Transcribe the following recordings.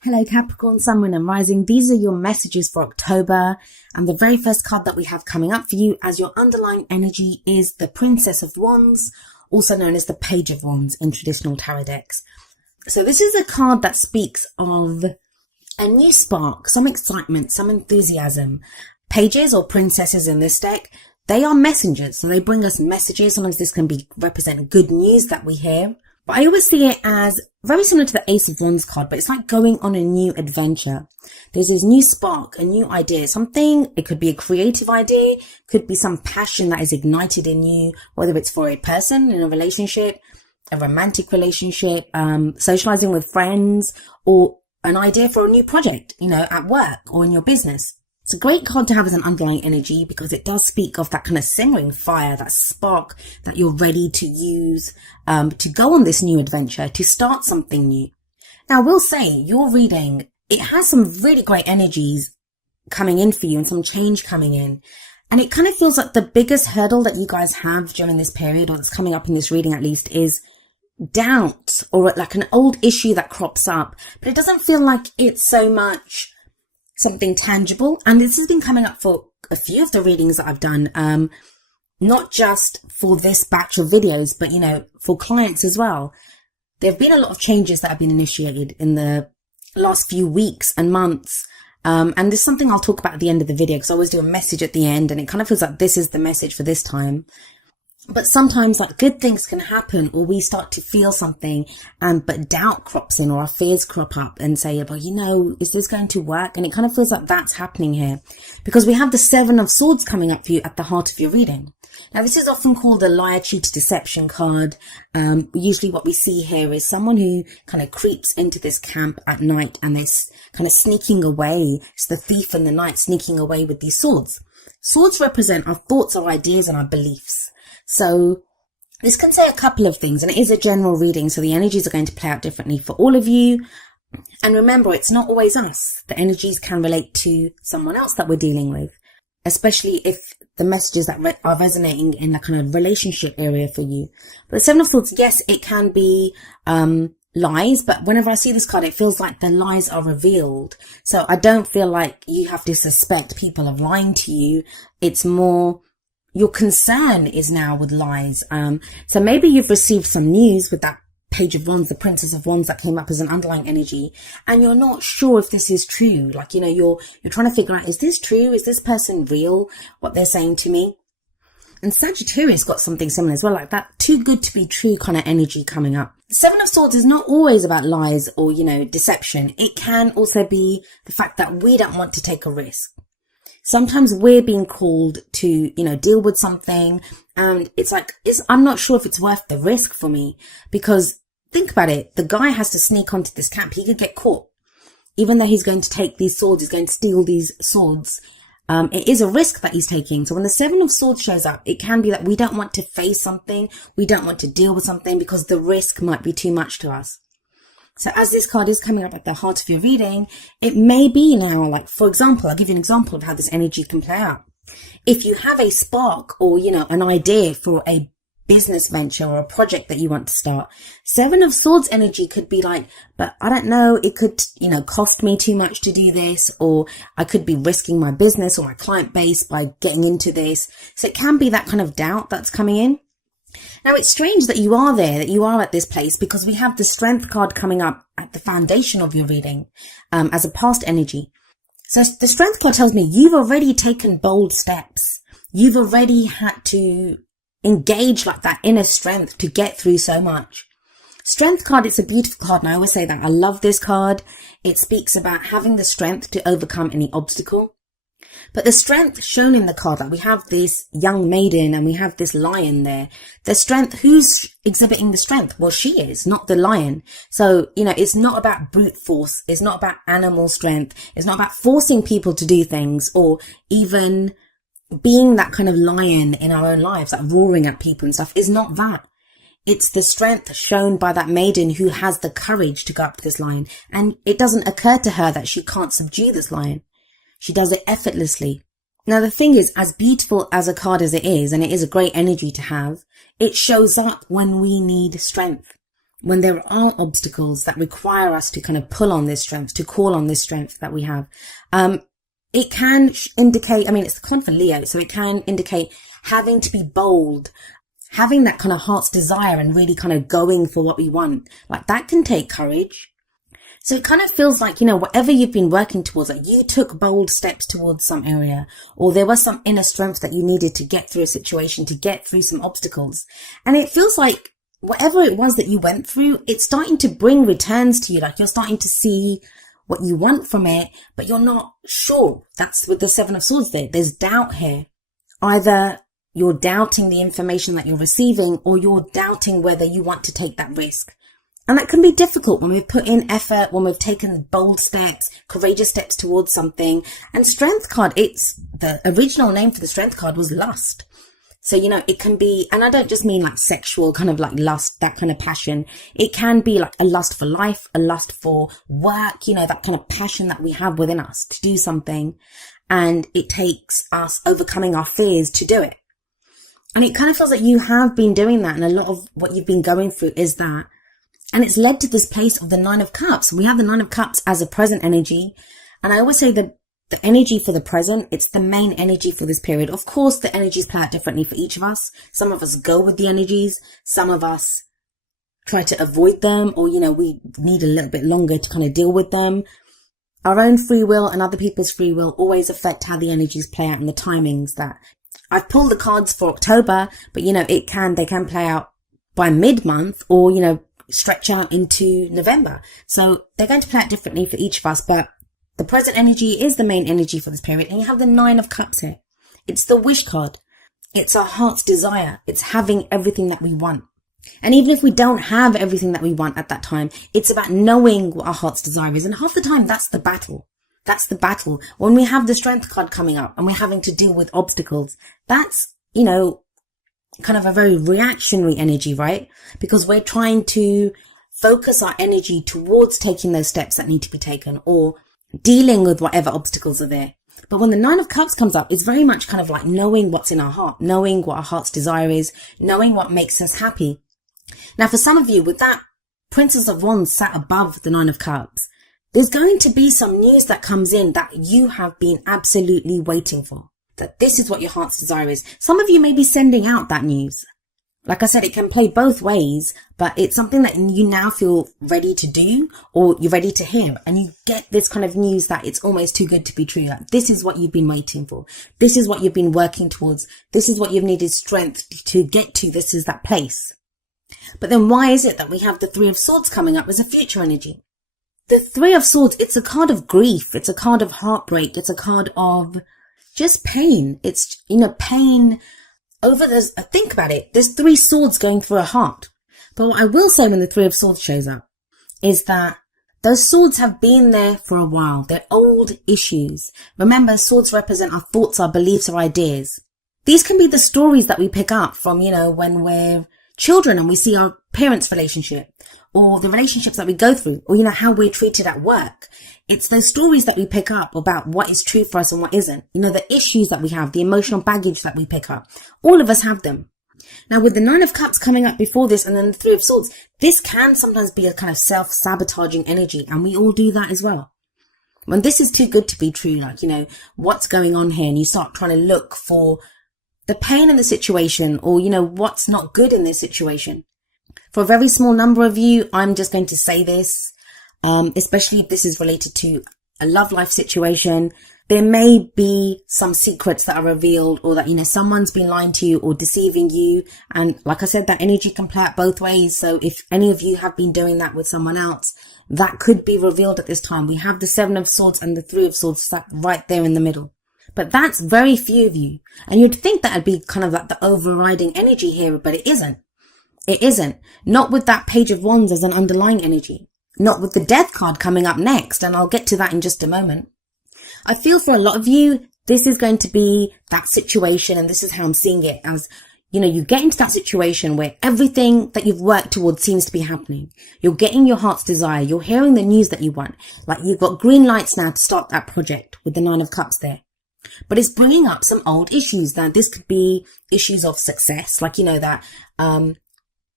Hello Capricorn, Sun, Moon and Rising. These are your messages for October. And the very first card that we have coming up for you as your underlying energy is the Princess of Wands, also known as the Page of Wands in traditional tarot decks. So this is a card that speaks of a new spark, some excitement, some enthusiasm. Pages or princesses in this deck, they are messengers. So they bring us messages. Sometimes this can represent good news that we hear. But I always see it as very similar to the Ace of Wands card, but it's like going on a new adventure. There's this new spark, a new idea, something, it could be a creative idea, could be some passion that is ignited in you, whether it's for a person in a relationship, a romantic relationship, socializing with friends, or an idea for a new project, at work or in your business. It's a great card to have as an underlying energy because it does speak of that kind of simmering fire, that spark that you're ready to use to go on this new adventure, to start something new. Now, I will say your reading, it has some really great energies coming in for you and some change coming in. And it kind of feels like the biggest hurdle that you guys have during this period, or that's coming up in this reading at least, is doubt or like an old issue that crops up. But it doesn't feel like it's so much something tangible. And this has been coming up for a few of the readings that I've done, not just for this batch of videos, but, for clients as well. There have been a lot of changes that have been initiated in the last few weeks and months. And there's something I'll talk about at the end of the video because I always do a message at the end and it kind of feels like this is the message for this time. But sometimes like good things can happen or we start to feel something but doubt crops in or our fears crop up and say, well, is this going to work? And it kind of feels like that's happening here because we have the Seven of Swords coming up for you at the heart of your reading. Now, this is often called the liar, cheater, deception card. Usually what we see here is someone who kind of creeps into this camp at night and they're kind of sneaking away. It's the thief in the night sneaking away with these swords. Swords represent our thoughts, our ideas and our beliefs. So this can say a couple of things, and it is a general reading, so the energies are going to play out differently for all of you. And remember, it's not always us. The energies can relate to someone else that we're dealing with, especially if the messages that are resonating in the kind of relationship area for you. But the Seven of Swords, yes, it can be lies, but whenever I see this card, it feels like the lies are revealed. So I don't feel like you have to suspect people of lying to you. It's more your concern is now with lies. So maybe you've received some news with that Page of Wands, the Princess of Wands that came up as an underlying energy, and you're not sure if this is true. Like, you're trying to figure out, is this true? Is this person real? What they're saying to me? And Sagittarius got something similar as well, like that too good to be true kind of energy coming up. Seven of Swords is not always about lies or, deception. It can also be the fact that we don't want to take a risk. Sometimes we're being called to, deal with something and it's like, I'm not sure if it's worth the risk for me because think about it. The guy has to sneak onto this camp. He could get caught. Even though he's going to take these swords, he's going to steal these swords. It is a risk that he's taking. So when the Seven of Swords shows up, it can be that we don't want to face something. We don't want to deal with something because the risk might be too much to us. So as this card is coming up at the heart of your reading, it may be now, like, for example, I'll give you an example of how this energy can play out. If you have a spark or, an idea for a business venture or a project that you want to start, Seven of Swords energy could be like, but I don't know, it could, cost me too much to do this, or I could be risking my business or my client base by getting into this. So it can be that kind of doubt that's coming in. Now, it's strange that you are there, that you are at this place, because we have the Strength card coming up at the foundation of your reading as a past energy. So the Strength card tells me you've already taken bold steps. You've already had to engage like that inner strength to get through so much. Strength card, it's a beautiful card, and I always say that. I love this card. It speaks about having the strength to overcome any obstacle. But the strength shown in the card, like we have this young maiden and we have this lion there. The strength, who's exhibiting the strength? Well, she is, not the lion. So, it's not about brute force. It's not about animal strength. It's not about forcing people to do things or even being that kind of lion in our own lives, like roaring at people and stuff. It's not that. It's the strength shown by that maiden who has the courage to go up to this lion. And it doesn't occur to her that she can't subdue this lion. She does it effortlessly. Now, the thing is, as beautiful as a card as it is, and it is a great energy to have, it shows up when we need strength. when there are obstacles that require us to kind of pull on this strength, to call on this strength that we have, it can indicate, I mean, it's the card for Leo, so it can indicate having to be bold, having that kind of heart's desire and really kind of going for what we want. Like, that can take courage. So it kind of feels like, whatever you've been working towards, like you took bold steps towards some area, or there was some inner strength that you needed to get through a situation, to get through some obstacles. And it feels like whatever it was that you went through, it's starting to bring returns to you. Like, you're starting to see what you want from it, but you're not sure. That's with the Seven of Swords there. There's doubt here. Either you're doubting the information that you're receiving, or you're doubting whether you want to take that risk. And that can be difficult when we've put in effort, when we've taken bold steps, courageous steps towards something. And Strength card, it's the original name for the Strength card was lust. So, it can be, and I don't just mean like sexual, kind of like lust, that kind of passion. It can be like a lust for life, a lust for work, that kind of passion that we have within us to do something. And it takes us overcoming our fears to do it. And it kind of feels like you have been doing that. And a lot of what you've been going through is that. And it's led to this place of the Nine of Cups. We have the Nine of Cups as a present energy. And I always say that the energy for the present, it's the main energy for this period. Of course, the energies play out differently for each of us. Some of us go with the energies. Some of us try to avoid them, or, we need a little bit longer to kind of deal with them. Our own free will and other people's free will always affect how the energies play out and the timings that I've pulled the cards for October, but, they can play out by mid-month, or, stretch out into November. So they're going to play out differently for each of us, but the present energy is the main energy for this period. And you have the Nine of Cups here. It's the wish card. It's our heart's desire. It's having everything that we want. And even if we don't have everything that we want at that time, it's about knowing what our heart's desire is. And half the time, that's the battle. That's the battle. When we have the Strength card coming up and we're having to deal with obstacles, that's, kind of a very reactionary energy, right? Because we're trying to focus our energy towards taking those steps that need to be taken, or dealing with whatever obstacles are there. But when the Nine of Cups comes up, it's very much kind of like knowing what's in our heart, knowing what our heart's desire is, knowing what makes us happy. Now, for some of you, with that Princess of Wands sat above the Nine of Cups, there's going to be some news that comes in that you have been absolutely waiting for. That this is what your heart's desire is. Some of you may be sending out that news. Like I said, it can play both ways, but it's something that you now feel ready to do, or you're ready to hear. And you get this kind of news that it's almost too good to be true. Like, this is what you've been waiting for. This is what you've been working towards. This is what you've needed strength to get to. This is that place. But then why is it that we have the Three of Swords coming up as a future energy? The Three of Swords, it's a card of grief. It's a card of heartbreak. It's a card of just pain. It's, pain over this. Think about it. There's three swords going through a heart. But what I will say when the Three of Swords shows up is that those swords have been there for a while. They're old issues. Remember, swords represent our thoughts, our beliefs, our ideas. These can be the stories that we pick up from, when we're children and we see our parents' relationship, or the relationships that we go through, or, how we're treated at work. It's those stories that we pick up about what is true for us and what isn't. The issues that we have, the emotional baggage that we pick up. All of us have them. Now, with the Nine of Cups coming up before this and then the Three of Swords, this can sometimes be a kind of self-sabotaging energy, and we all do that as well. When this is too good to be true, like, what's going on here, and you start trying to look for the pain in the situation, or, what's not good in this situation. For a very small number of you, I'm just going to say this, especially if this is related to a love life situation. There may be some secrets that are revealed, or that, someone's been lying to you or deceiving you. And like I said, that energy can play out both ways. So if any of you have been doing that with someone else, that could be revealed at this time. We have the Seven of Swords and the Three of Swords sat right there in the middle. But that's very few of you. And you'd think that'd be kind of like the overriding energy here, but it isn't. It isn't. Not with that Page of Wands as an underlying energy. Not with the Death card coming up next, and I'll get to that in just a moment. I feel for a lot of you, this is going to be that situation, and this is how I'm seeing it as, you get into that situation where everything that you've worked towards seems to be happening. You're getting your heart's desire. You're hearing the news that you want. Like, you've got green lights now to start that project with the Nine of Cups there. But it's bringing up some old issues. Now, this could be issues of success, like, that,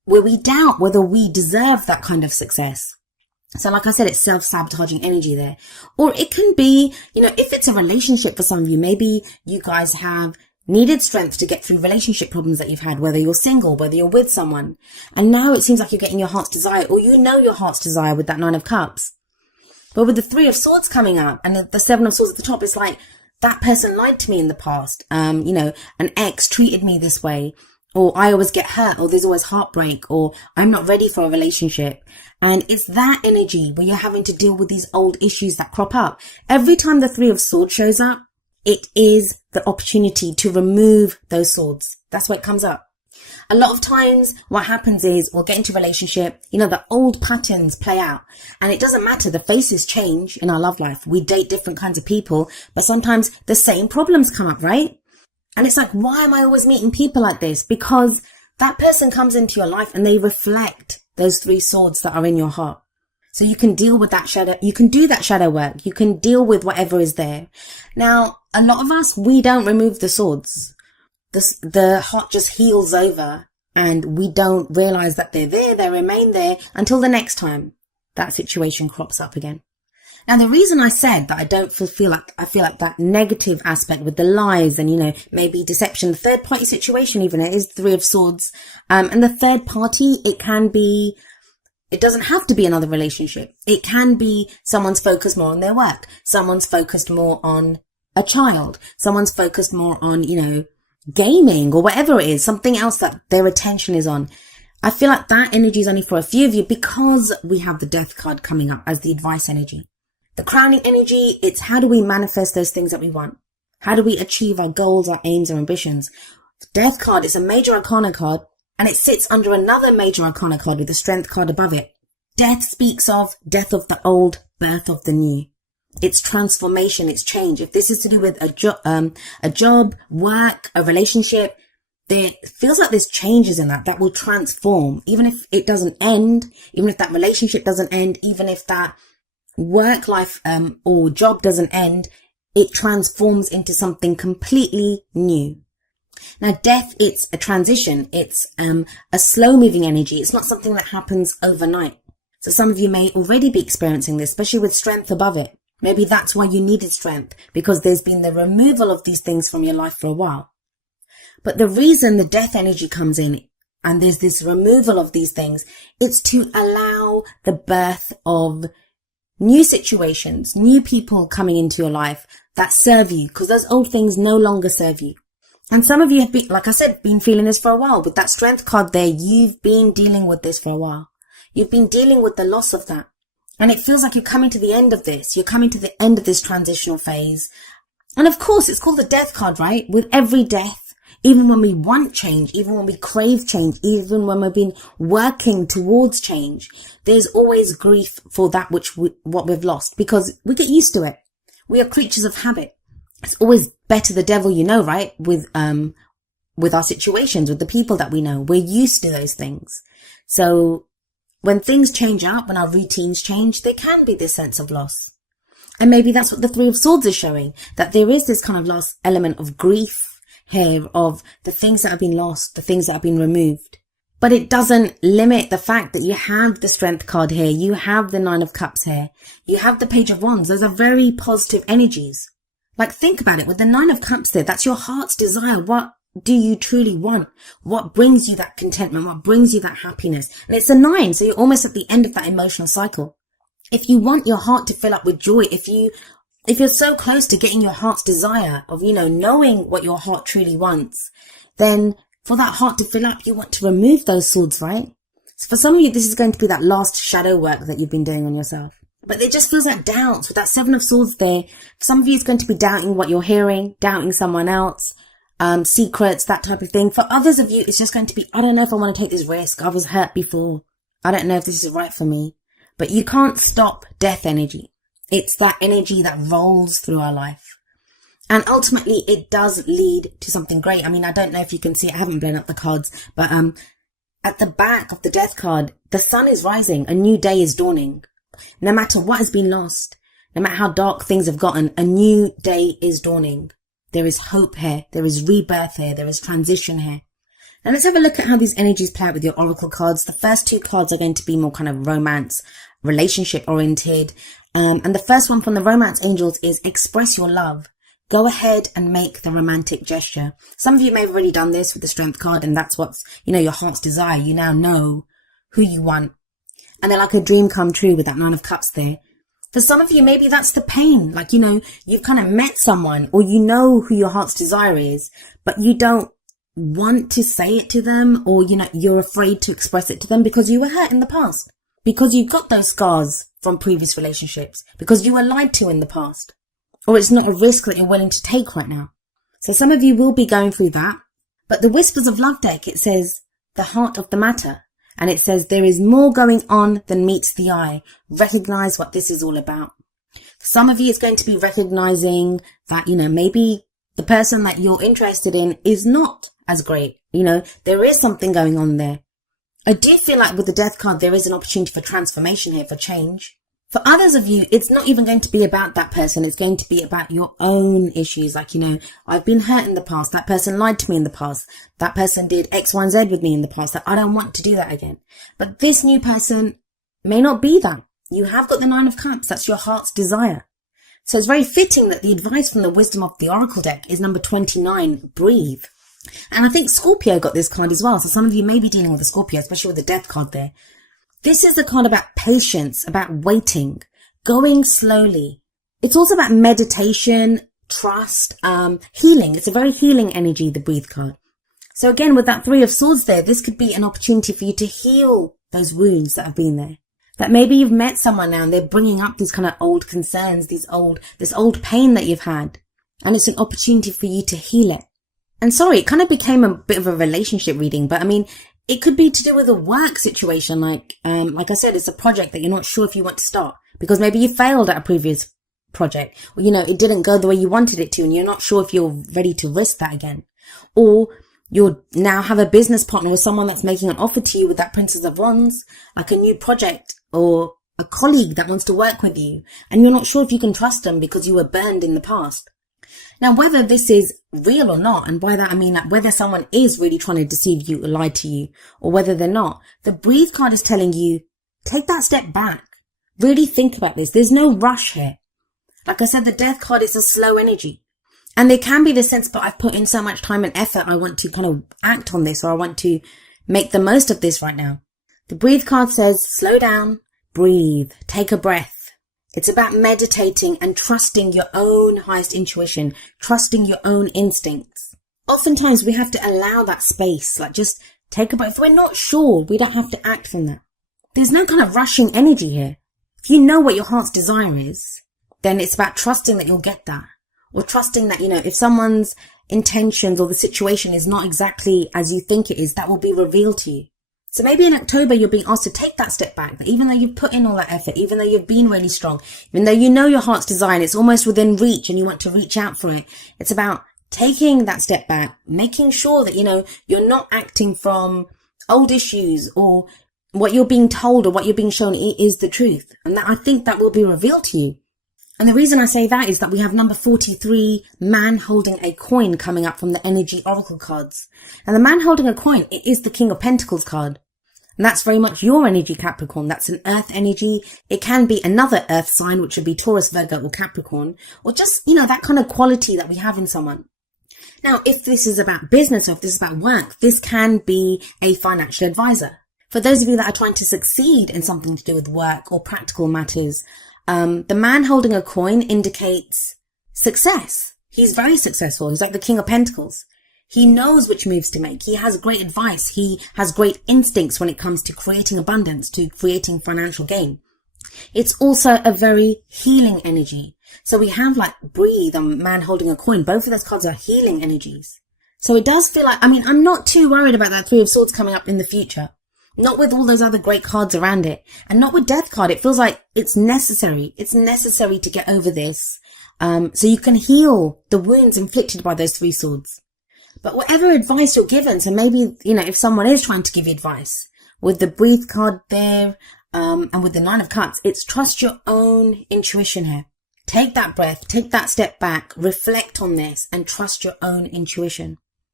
where we doubt whether we deserve that kind of success. So like I said, it's self-sabotaging energy there. Or it can be, if it's a relationship for some of you, maybe you guys have needed strength to get through relationship problems that you've had, whether you're single, whether you're with someone. And now it seems like you're getting your heart's desire, or your heart's desire with that Nine of Cups. But with the Three of Swords coming up and the Seven of Swords at the top, it's like that person lied to me in the past. An ex treated me this way, or I always get hurt, or there's always heartbreak, or I'm not ready for a relationship. And it's that energy where you're having to deal with these old issues that crop up. Every time the Three of Swords shows up, it is the opportunity to remove those swords. That's why it comes up. A lot of times what happens is we'll get into a relationship, the old patterns play out, and it doesn't matter. The faces change in our love life. We date different kinds of people, but sometimes the same problems come up, right? And it's like, why am I always meeting people like this? Because that person comes into your life and they reflect those three swords that are in your heart. So you can deal with that shadow. You can do that shadow work. You can deal with whatever is there. Now, a lot of us, we don't remove the swords. The heart just heals over and we don't realize that they're there. They remain there until the next time that situation crops up again. Now, the reason I said that I don't feel like that negative aspect with the lies and, maybe deception, the third party situation, even it is Three of Swords. And the third party, it doesn't have to be another relationship. It can be someone's focused more on their work. Someone's focused more on a child. Someone's focused more on, gaming or whatever it is, something else that their attention is on. I feel like that energy is only for a few of you because we have the Death card coming up as the advice energy. The crowning energy, it's how do we manifest those things that we want? How do we achieve our goals, our aims, our ambitions? The Death card is a major arcana card, and it sits under another major arcana card with the Strength card above it. Death speaks of death of the old, birth of the new. It's transformation, it's change. If this is to do with a job, work, a relationship, there feels like there's changes in that will transform. Even if it doesn't end, even if that relationship doesn't end, even if that work life or job doesn't end, it transforms into something completely new. Now, death, it's a transition. It's a slow moving energy. It's not something that happens overnight. So some of you may already be experiencing this, especially with strength above it. Maybe that's why you needed strength, because there's been the removal of these things from your life for a while. But the reason the death energy comes in and there's this removal of these things, it's to allow the birth of new situations, new people coming into your life that serve you, because those old things no longer serve you. And some of you have been, like I said, been feeling this for a while. With that Strength card there, you've been dealing with this for a while. You've been dealing with the loss of that. And it feels like you're coming to the end of this. You're coming to the end of this transitional phase. And of course, it's called the Death card, right? With every death, even when we want change, even when we crave change, even when we've been working towards change, there's always grief for that what we've lost, because we get used to it. We are creatures of habit. It's always better the devil you know, right? With our situations, with the people that we know, we're used to those things. So when things change up, when our routines change, there can be this sense of loss. And maybe that's what the Three of Swords is showing, that there is this kind of loss element of grief here, of the things that have been lost, the things that have been removed. But it doesn't limit the fact that you have the Strength card here, you have the Nine of Cups here, you have the Page of Wands. Those are very positive energies. Like, think about it, with the Nine of Cups there, that's your heart's desire. What do you truly want? What brings you that contentment? What brings you that happiness? And it's a 9, so you're almost at the end of that emotional cycle. If you want your heart to fill up with joy, if you're so close to getting your heart's desire of, knowing what your heart truly wants, then for that heart to fill up, you want to remove those swords, right? So for some of you, this is going to be that last shadow work that you've been doing on yourself. But it just feels like doubts with that Seven of Swords there. For some of you, it's going to be doubting what you're hearing, doubting someone else, secrets, that type of thing. For others of you, it's just going to be, I don't know if I want to take this risk. I was hurt before. I don't know if this is right for me. But you can't stop death energy. It's that energy that rolls through our life. And ultimately, it does lead to something great. I mean, I don't know if you can see it. I haven't blown up the cards. But at the back of the Death card, the sun is rising. A new day is dawning. No matter what has been lost, no matter how dark things have gotten, a new day is dawning. There is hope here. There is rebirth here. There is transition here. Now let's have a look at how these energies play out with your oracle cards. The first two cards are going to be more kind of romance, relationship oriented. And the first one from the romance angels is express your love. Go ahead and make the romantic gesture. Some of you may have already done this with the strength card, and that's what's, your heart's desire. You now know who you want. And they're like a dream come true with that 9 of cups there. For some of you, maybe that's the pain. Like, you've kind of met someone, or you know who your heart's desire is, but you don't want to say it to them, or, you're afraid to express it to them because you were hurt in the past, because you've got those scars from previous relationships, because you were lied to in the past, or it's not a risk that you're willing to take right now. So some of you will be going through that. But the Whispers of Love deck, it says the heart of the matter. And it says there is more going on than meets the eye. Recognize what this is all about. For some of you, it's going to be recognizing that, maybe the person that you're interested in is not as great. There is something going on there. I do feel like with the Death card, there is an opportunity for transformation here, for change. For others of you, it's not even going to be about that person. It's going to be about your own issues. Like, I've been hurt in the past. That person lied to me in the past. That person did X, Y, and Z with me in the past. That I don't want to do that again. But this new person may not be that. You have got the 9 of cups. That's your heart's desire. So it's very fitting that the advice from the Wisdom of the Oracle deck is number 29, breathe. And I think Scorpio got this card as well. So some of you may be dealing with a Scorpio, especially with the Death card there. This is a card about patience, about waiting, going slowly. It's also about meditation, trust, healing. It's a very healing energy, the breathe card. So again, with that 3 of swords there, this could be an opportunity for you to heal those wounds that have been there. That maybe you've met someone now and they're bringing up these kind of old concerns, this old pain that you've had. And it's an opportunity for you to heal it. And sorry, it kind of became a bit of a relationship reading, but it could be to do with a work situation. Like I said, it's a project that you're not sure if you want to start because maybe you failed at a previous project, or, it didn't go the way you wanted it to, and you're not sure if you're ready to risk that again. Or you'll now have a business partner or someone that's making an offer to you with that Princess of Wands, like a new project or a colleague that wants to work with you, and you're not sure if you can trust them because you were burned in the past. Now, whether this is real or not, and by that I mean like whether someone is really trying to deceive you or lie to you, or whether they're not, the breathe card is telling you, take that step back. Really think about this. There's no rush here. Like I said, the Death card is a slow energy. And there can be the sense, but I've put in so much time and effort, I want to kind of act on this, or I want to make the most of this right now. The breathe card says, slow down, breathe, take a breath. It's about meditating and trusting your own highest intuition, trusting your own instincts. Oftentimes we have to allow that space, like just take a breath. If we're not sure, we don't have to act from that. There's no kind of rushing energy here. If you know what your heart's desire is, then it's about trusting that you'll get that. Or trusting that, if someone's intentions or the situation is not exactly as you think it is, that will be revealed to you. So maybe in October, you're being asked to take that step back, that even though you've put in all that effort, even though you've been really strong, even though you know your heart's desire and it's almost within reach and you want to reach out for it, it's about taking that step back, making sure that, you're not acting from old issues or what you're being told or what you're being shown is the truth. And that I think that will be revealed to you. And the reason I say that is that we have number 43, man holding a coin, coming up from the energy oracle cards. And the man holding a coin, it is the King of Pentacles card. And that's very much your energy, Capricorn. That's an earth energy. It can be another earth sign, which would be Taurus, Virgo, or Capricorn, or just, that kind of quality that we have in someone. Now, if this is about business or if this is about work, this can be a financial advisor. For those of you that are trying to succeed in something to do with work or practical matters, the man holding a coin indicates success. He's very successful. He's like the King of Pentacles. He knows which moves to make. He has great advice. He has great instincts when it comes to creating abundance, to creating financial gain. It's also a very healing energy. So we have like breathe and man holding a coin. Both of those cards are healing energies. So it does feel like, I'm not too worried about that 3 of Swords coming up in the future. Not with all those other great cards around it. And not with Death card. It feels like it's necessary. It's necessary to get over this. So you can heal the wounds inflicted by those 3 swords. But whatever advice you're given, so maybe, if someone is trying to give you advice, with the breathe card there, and with the 9 of cups, it's trust your own intuition here. Take that breath, take that step back, reflect on this, and trust your own intuition.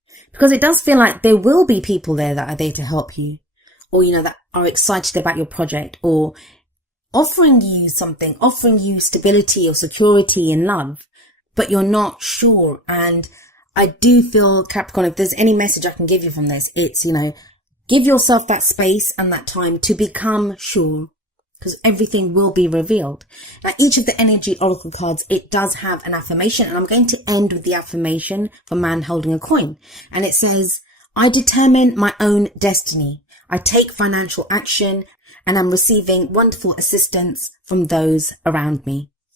Because it does feel like there will be people there that are there to help you, or, that are excited about your project, or offering you something, offering you stability or security in love, but you're not sure. And I do feel, Capricorn, if there's any message I can give you from this, it's, give yourself that space and that time to become sure, because everything will be revealed. Now, each of the energy oracle cards, it does have an affirmation, and I'm going to end with the affirmation for man holding a coin. And it says, I determine my own destiny. I take financial action, and I'm receiving wonderful assistance from those around me.